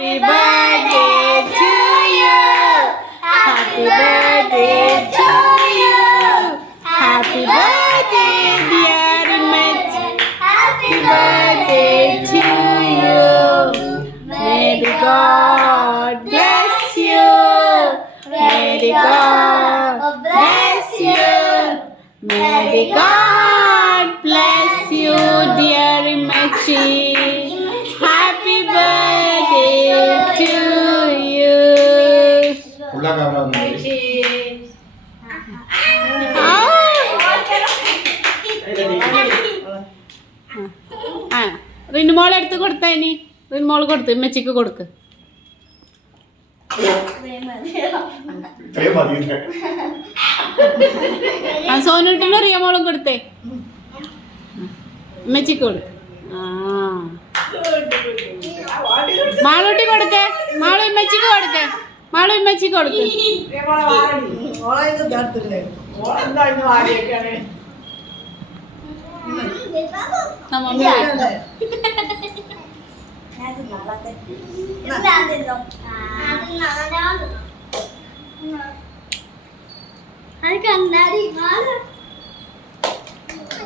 birthday to you. Happy birthday to you. Happy birthday, dear Image. Happy birthday to you. May the God bless you. May the God bless you. May the God bless you, dear Image. Happy birthday to you. റിനുമോൾ എടുത്ത് കൊടുത്ത ഇനി റിനുമോൾ കൊടുത്ത് ഇമ്മച്ചിക്ക് കൊടുക്ക്. സോനുട്ടിനും റിയമോളും കൊടുത്തേ. ഇമ്മച്ചിക്ക് കൊടുക്ക്. മാളൂട്ടി കൊടുക്കേ. മാളു ഇമ്മച്ചിക്ക് കൊടുക്കേ. മാളു ഇമ്മച്ചിക്ക് കൊടുക്ക്. അത് കണ്ണാടി